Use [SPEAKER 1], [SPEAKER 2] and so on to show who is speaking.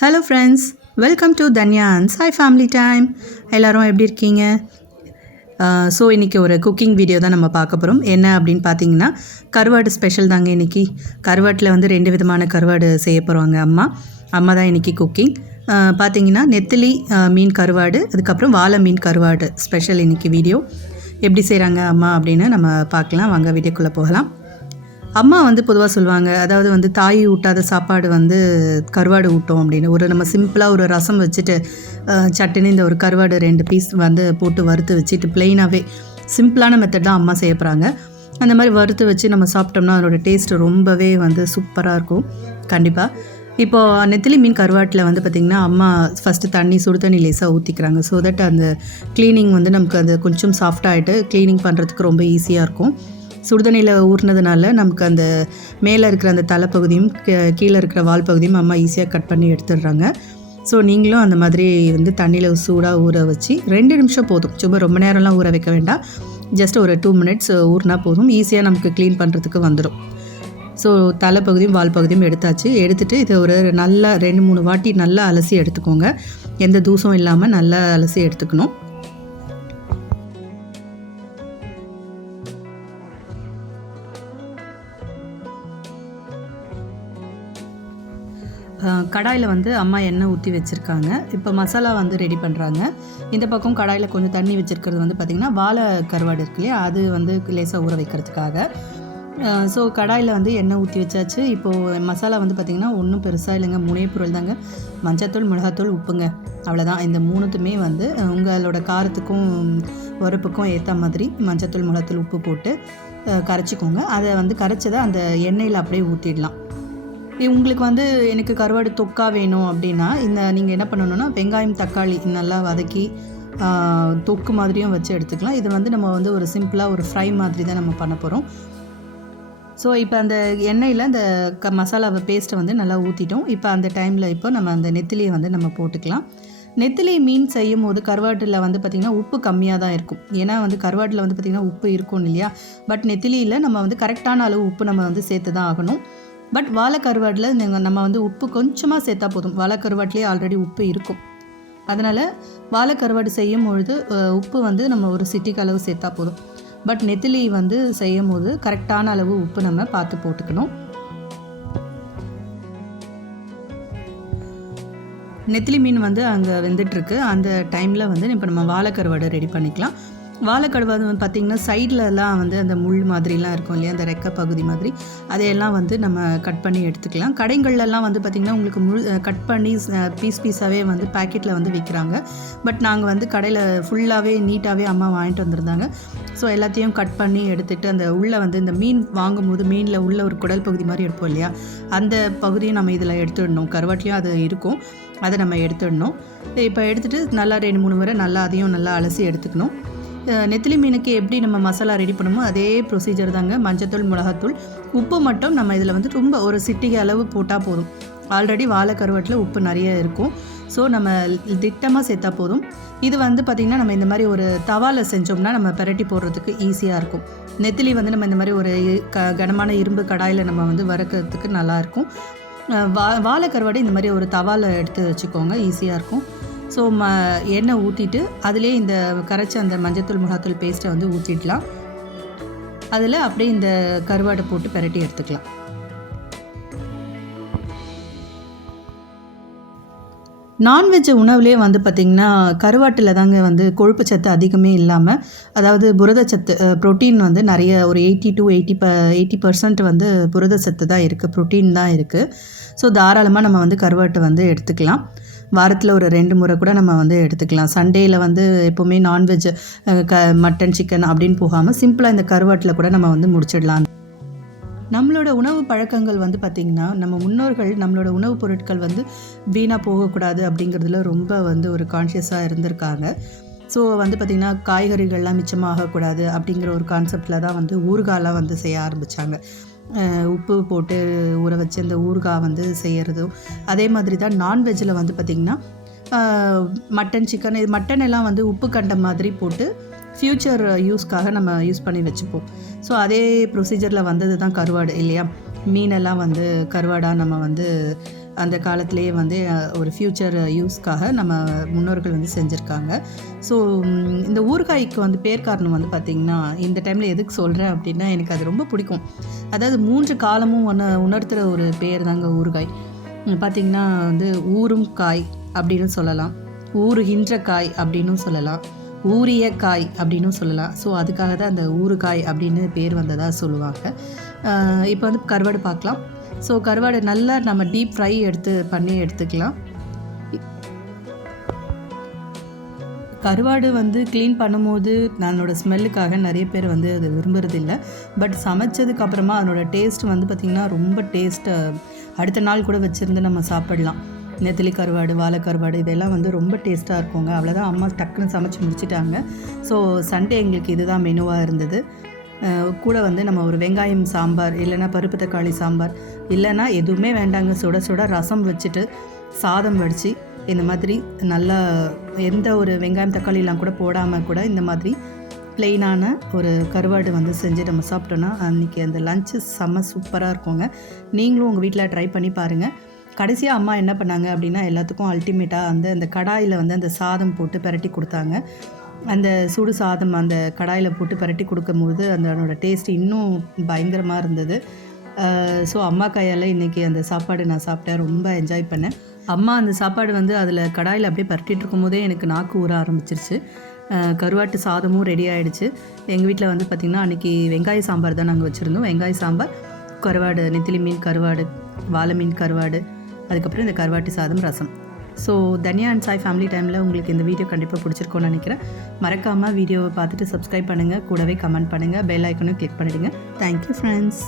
[SPEAKER 1] Hello friends welcome to தன்யான்ஸ் hi family time எல்லோரும் எப்படி இருக்கீங்க? ஸோ இன்றைக்கி ஒரு குக்கிங் வீடியோ தான் நம்ம பார்க்க போகிறோம் என்ன அப்படின்னு பார்த்தீங்கன்னா கருவாடு ஸ்பெஷல் தாங்க இன்றைக்கி கருவாட்டில் வந்து ரெண்டு விதமான கருவாடு செய்ய போகிறாங்க அம்மா. அம்மா தான் இன்றைக்கி குக்கிங் பார்த்தீங்கன்னா நெத்திலி மீன் கருவாடு அதுக்கப்புறம் வாழை மீன் கருவாடு ஸ்பெஷல் இன்றைக்கி வீடியோ எப்படி செய்கிறாங்க அம்மா அப்படின்னு நம்ம பார்க்கலாம். வாங்க வீடியோக்குள்ளே போகலாம். அம்மா வந்து பொதுவாக சொல்லுவாங்க அதாவது வந்து தாய் ஊட்டாத சாப்பாடு வந்து கருவாடு ஊட்டும் அப்படின்னு. ஒரு நம்ம சிம்பிளாக ஒரு ரசம் வச்சுட்டு அஹ், சட்டுன்னு இந்த ஒரு கருவாடு ரெண்டு பீஸ் வந்து போட்டு வறுத்து வச்சுட்டு பிளெயினாகவே சிம்பிளான மெத்தட் தான் அம்மா செய்ய போகிறாங்க அந்த மாதிரி வறுத்து வச்சு நம்ம சாப்பிட்டோம்னா அதோட டேஸ்ட் ரொம்பவே வந்து சூப்பராக இருக்கும். கண்டிப்பாக இப்போது நெத்திலி மீன் கருவாட்டில் வந்து பார்த்திங்கன்னா அம்மா ஃபஸ்ட்டு தண்ணி சுடு தண்ணி லேசாக ஊற்றிக்கிறாங்க ஸோ தட் அந்த க்ளீனிங் வந்து நமக்கு அது கொஞ்சம் சாஃப்டாகிட்டு க்ளீனிங் பண்ணுறதுக்கு ரொம்ப ஈஸியாக இருக்கும். சுடுதண்ணியில் ஊறினதுனால நமக்கு அந்த மேலே இருக்கிற அந்த தலைப்பகுதியும் கீ- கீழே இருக்கிற வால் பகுதியும் அம்மா ஈஸியாக கட் பண்ணி எடுத்துடுறாங்க. ஸோ நீங்களும் அந்த மாதிரி வந்து தண்ணியில் சூடாக ஊற வச்சு ரெண்டு நிமிஷம் போதும். சும்மா ரொம்ப நேரம்லாம் ஊற வைக்க வேண்டாம். ஜஸ்ட் ஒரு டூ மினிட்ஸ் ஊறினா போதும். ஈஸியாக நமக்கு க்ளீன் பண்ணுறதுக்கு வந்துடும் ஸோ தலைப்பகுதியும் வால் பகுதியும் எடுத்தாச்சு. எடுத்துட்டு இதை ஒரு நல்லா ரெண்டு மூணு வாட்டி நல்லா அலசி எடுத்துக்கோங்க. எந்த தூசம் இல்லாமல் நல்லா அலசி எடுத்துக்கணும். கடாயில் வந்து அம்மா எண்ணெய் ஊற்றி வச்சுருக்காங்க. இப்போ மசாலா வந்து ரெடி பண்ணுறாங்க இந்த பக்கம் கடாயில் கொஞ்சம் தண்ணி வச்சுருக்கிறது வந்து பார்த்திங்கன்னா வாழை கருவாடு இருக்கு இல்லையா? அது வந்து லேசாக ஊற வைக்கிறதுக்காக. ஸோ கடாயில் வந்து எண்ணெய் ஊற்றி வச்சாச்சு. இப்போது மசாலா வந்து பார்த்திங்கன்னா ஒன்றும் பெருசாக இல்லைங்க. மூணே பொருள் தாங்க. மஞ்சத்தூள் மிளகாத்தூள் உப்புங்க. அவ்வளோதான் இந்த மூணுத்துமே வந்து உங்களோட காரத்துக்கும் உரப்புக்கும் ஏற்ற மாதிரி மஞ்சத்தூள் மிளகாத்தூள் உப்பு போட்டு கரைச்சிக்கோங்க. அதை வந்து கரைச்சதை அந்த எண்ணெயில் அப்படியே ஊற்றிடலாம் உங்களுக்கு வந்து எனக்கு கருவாடு தொக்கா வேணும் அப்படின்னா இந்த நீங்கள் என்ன பண்ணணும்னா வெங்காயம் தக்காளி நல்லா வதக்கி தொக்கு மாதிரியும் வச்சு எடுத்துக்கலாம். இது வந்து நம்ம வந்து ஒரு சிம்பிளாக ஒரு ஃப்ரை மாதிரி தான் நம்ம பண்ண போகிறோம் ஸோ இப்போ அந்த எண்ணெயில் அந்த க மசாலாவை பேஸ்ட்டை வந்து நல்லா ஊற்றிட்டோம் இப்போ அந்த டைமில் இப்போ நம்ம அந்த நெத்திலியை வந்து நம்ம போட்டுக்கலாம். நெத்திலி மீன் செய்யும் போது கருவாட்டில் வந்து பார்த்திங்கன்னா உப்பு கம்மியாக தான் இருக்கும். ஏன்னா வந்து கருவாட்டில் வந்து பார்த்திங்கன்னா உப்பு இருக்கும் இல்லையா? பட் நெத்திலியில் நம்ம வந்து கரெக்டான அளவு உப்பு நம்ம வந்து சேர்த்து தான் ஆகணும். பட் வாழை கருவாட்டில் நீங்கள் நம்ம வந்து உப்பு கொஞ்சமாக சேர்த்தா போதும். வாழை கருவாட்டிலே ஆல்ரெடி உப்பு இருக்கும். அதனால் வாழை கருவாடு செய்யும் பொழுது உப்பு வந்து நம்ம ஒரு சிட்டிக்கு அளவு சேர்த்தா போதும். பட் நெத்திலி வந்து செய்யும் போது கரெக்டான அளவு உப்பு நம்ம பார்த்து போட்டுக்கணும். நெத்திலி மீன் வந்து அங்கே வெந்துட்டுருக்கு. அந்த டைமில் வந்து இப்போ நம்ம வாழைக்கருவாடை ரெடி பண்ணிக்கலாம். வாழைக்கருவாடு வந்து பார்த்திங்கன்னா சைட்லலாம் வந்து அந்த முள் மாதிரிலாம் இருக்கும் இல்லையா? அந்த ரெக்க பகுதி மாதிரி. அதையெல்லாம் வந்து நம்ம கட் பண்ணி எடுத்துக்கலாம். கடைங்கள்லலாம் வந்து பார்த்திங்கன்னா உங்களுக்கு முள் கட் பண்ணி பீஸ் பீஸாகவே வந்து பாக்கெட்டில் வந்து விற்கிறாங்க பட் நாங்கள் வந்து கடையில் ஃபுல்லாகவே நீட்டாகவே அம்மா வாங்கிட்டு வந்திருந்தாங்க. ஸோ எல்லாத்தையும் கட் பண்ணி எடுத்துகிட்டு அந்த உள்ளே வந்து இந்த மீன் வாங்கும்போது மீனில் உள்ள ஒரு குடல் பகுதி மாதிரி எடுப்போம் இல்லையா? அந்த பகுதியும் நம்ம இதில் எடுத்துடணும். கருவாட்டிலையும் அது இருக்கும். அதை நம்ம எடுத்துடணும். இப்போ எடுத்துகிட்டு நல்லா ரெண்டு மூணு முறை நல்லா அதையும் நல்லா அலசி எடுத்துக்கணும். நெத்திலி மீனுக்கு எப்படி நம்ம மசாலா ரெடி பண்ணுமோ அதே ப்ரொசீஜர் தாங்க. மஞ்சத்தூள் மிளகாத்தூள். உப்பு மட்டும் நம்ம இதில் வந்து ரொம்ப ஒரு சிட்டிகை அளவு போட்டால் போதும். ஆல்ரெடி வாழை கருவாட்டில் உப்பு நிறைய இருக்கும். ஸோ நம்ம திட்டமாக சேர்த்தா போதும். இது வந்து பார்த்திங்கன்னா நம்ம இந்த மாதிரி ஒரு தவாவில் செஞ்சோம்னா நம்ம பெரட்டி போடுறதுக்கு ஈஸியாக இருக்கும். நெத்திலி வந்து நம்ம இந்த மாதிரி ஒரு க கனமான இரும்பு கடாயில் நம்ம வந்து வறுக்கிறதுக்கு நல்லாயிருக்கும் வா வாழை கருவாடு இந்த மாதிரி ஒரு தவாவில் எடுத்து வச்சுக்கோங்க ஈஸியாக இருக்கும். ஸோ ம எண்ணெய் ஊற்றிட்டு அதிலே இந்த கரைச்ச அந்த மஞ்சத்தூள் மிளகாத்தூள் பேஸ்ட்டை வந்து ஊற்றிடலாம் அதில் அப்படியே இந்த கருவாடை போட்டு பெரட்டி எடுத்துக்கலாம். நான்வெஜ் உணவுலேயே வந்து பார்த்திங்கன்னா கருவாட்டில் தாங்க வந்து கொழுப்பு சத்து அதிகமே இல்லாமல் அதாவது புரதச்சத்து ப்ரோட்டீன் வந்து நிறைய ஒரு எயிட்டி டு எயிட்டி ப எயிட்டி பர்சன்ட் வந்து புரதச்சத்து தான் இருக்குது ப்ரோட்டீன் தான் இருக்குது ஸோ தாராளமாக நம்ம வந்து கருவாட்டை வந்து எடுத்துக்கலாம். வாரத்தில் ஒரு ரெண்டு முறை கூட நம்ம வந்து எடுத்துக்கலாம். சண்டேயில் வந்து எப்போவுமே நான்வெஜ் க மட்டன் சிக்கன் அப்படின்னு போகாமல் சிம்பிளாக இந்த கருவாட்டில் கூட நம்ம வந்து முடிச்சிடலாம். நம்மளோட உணவு பழக்கங்கள் வந்து பார்த்திங்கன்னா நம்ம முன்னோர்கள் நம்மளோட உணவுப் பொருட்கள் வந்து வீணாக போகக்கூடாது அப்படிங்கிறதுல ரொம்ப வந்து ஒரு கான்ஷியஸாக இருந்திருக்காங்க. ஸோ வந்து பார்த்திங்கன்னா காய்கறிகள்லாம் மிச்சமாகக்கூடாது அப்படிங்கிற ஒரு கான்செப்டில் தான் வந்து ஊறுகாலாம் வந்து செய்ய ஆரம்பித்தாங்க உப்பு போட்டு ஊற வச்சு அந்த ஊறுகாய் வந்து செய்கிறதும் அதே மாதிரி தான் நான்வெஜ்ஜில் வந்து பார்த்திங்கன்னா மட்டன் சிக்கன் இது மட்டன் எல்லாம் வந்து உப்பு கண்ட மாதிரி போட்டு ஃப்யூச்சர் யூஸ்க்காக நம்ம யூஸ் பண்ணி வச்சுப்போம். ஸோ அதே ப்ரொசீஜரில் வந்தது தான் கருவாடு இல்லையா? மீனெல்லாம் வந்து கருவாடாக நம்ம வந்து அந்த காலத்திலேயே வந்து ஒரு ஃப்யூச்சர் யூஸ்க்காக நம்ம முன்னோர்கள் வந்து செஞ்சுருக்காங்க. ஸோ இந்த ஊறுகாய்க்கு வந்து பேர் காரணம் வந்து பார்த்திங்கன்னா இந்த டைமில் எதுக்கு சொல்கிறேன் அப்படின்னா எனக்கு அது ரொம்ப பிடிக்கும். அதாவது மூன்று காலமும் ஒன்று உணர்த்துகிற ஒரு பேர் தாங்க ஊறுகாய். பார்த்திங்கன்னா வந்து ஊறும் காய் அப்படின்னு சொல்லலாம். ஊறுகின்ற காய் அப்படின்னும் சொல்லலாம். ஊரிய காய் அப்படின்னும் சொல்லலாம். ஸோ அதுக்காக தான் அந்த ஊறுகாய் அப்படின்னு பேர் வந்ததாக சொல்லுவாங்க. இப்போ வந்து கருவாடு பார்க்கலாம். ஸோ கருவாடு நல்லா நம்ம டீப் ஃப்ரை எடுத்து பண்ணி எடுத்துக்கலாம். கருவாடு வந்து க்ளீன் பண்ணும்போது அதனோட ஸ்மெல்லுக்காக நிறைய பேர் வந்து அது விரும்புகிறதில்ல பட் சமைச்சதுக்கு அப்புறமா அதனோட டேஸ்ட் வந்து பார்த்திங்கன்னா ரொம்ப டேஸ்ட்டு அடுத்த நாள் கூட வச்சுருந்து நம்ம சாப்பிடலாம். நெத்திலி கருவாடு வாழை கருவாடு இதெல்லாம் வந்து ரொம்ப டேஸ்ட்டாக இருக்குங்க. அவ்வளோதான் அம்மா டக்குன்னு சமைச்சு முடிச்சிட்டாங்க. ஸோ சண்டே எங்களுக்கு இதுதான் மெனுவாக இருந்தது. கூட வந்து நம்ம ஒரு வெங்காயம் சாம்பார் இல்லைன்னா பருப்பு தக்காளி சாம்பார் இல்லைன்னா எதுவுமே வேண்டாங்க. சுட சுட ரசம் வச்சுட்டு சாதம் வடித்து இந்த மாதிரி நல்லா எந்த ஒரு வெங்காயம் தக்காளிலாம் கூட போடாமல் கூட இந்த மாதிரி ப்ளெயினான ஒரு கருவாடு வந்து செஞ்சு நம்ம சாப்பிட்டோன்னா அன்றைக்கி அந்த லஞ்சு செம்ம சூப்பராக இருக்குங்க. நீங்களும் உங்கள் வீட்டில் ட்ரை பண்ணி பாருங்கள் கடைசியாக அம்மா என்ன பண்ணாங்க அப்படின்னா எல்லாத்துக்கும் அல்டிமேட்டாக அந்த அந்த கடாயில் வந்து அந்த சாதம் போட்டு பிரட்டி கொடுத்தாங்க. அந்த சுடு சாதம் அந்த கடாயில் போட்டு பரட்டி கொடுக்கும்போது அதனோட டேஸ்ட் இன்னும் பயங்கரமாக இருந்தது. ஸோ அம்மா கையால் இன்றைக்கி அந்த சாப்பாடு நான் சாப்பிட்டேன். ரொம்ப என்ஜாய் பண்ணேன். அம்மா அந்த சாப்பாடு வந்து அதில் கடாயில் அப்படியே பரட்டிட்டு இருக்கும்போதே எனக்கு நாக்கு ஊற ஆரம்பிச்சிருச்சு. கருவாட்டு சாதமும் ரெடி ஆகிடுச்சு எங்கள் வீட்டில் வந்து பார்த்திங்கன்னா அன்றைக்கி வெங்காய சாம்பார் தான் நாங்கள் வச்சுருந்தோம். வெங்காய சாம்பார் கருவாடு நெத்திலி மீன் கருவாடு வாழை மீன் கருவாடு அதுக்கப்புறம் இந்த கருவாட்டு சாதம் ரசம். So Dhanya and Chai family டைமில் உங்களுக்கு இந்த வீடியோ கண்டிப்பாக பிடிச்சிருக்கோன்னு நினைக்கிறேன். மறக்காமல் வீடியோவை பார்த்துட்டு சப்ஸ்கிரைப் பண்ணுங்கள் கூடவே கமெண்ட் பண்ணுங்கள் பெல் ஐக்கனும் கிளிக் பண்ணிடுங்க. Thank you friends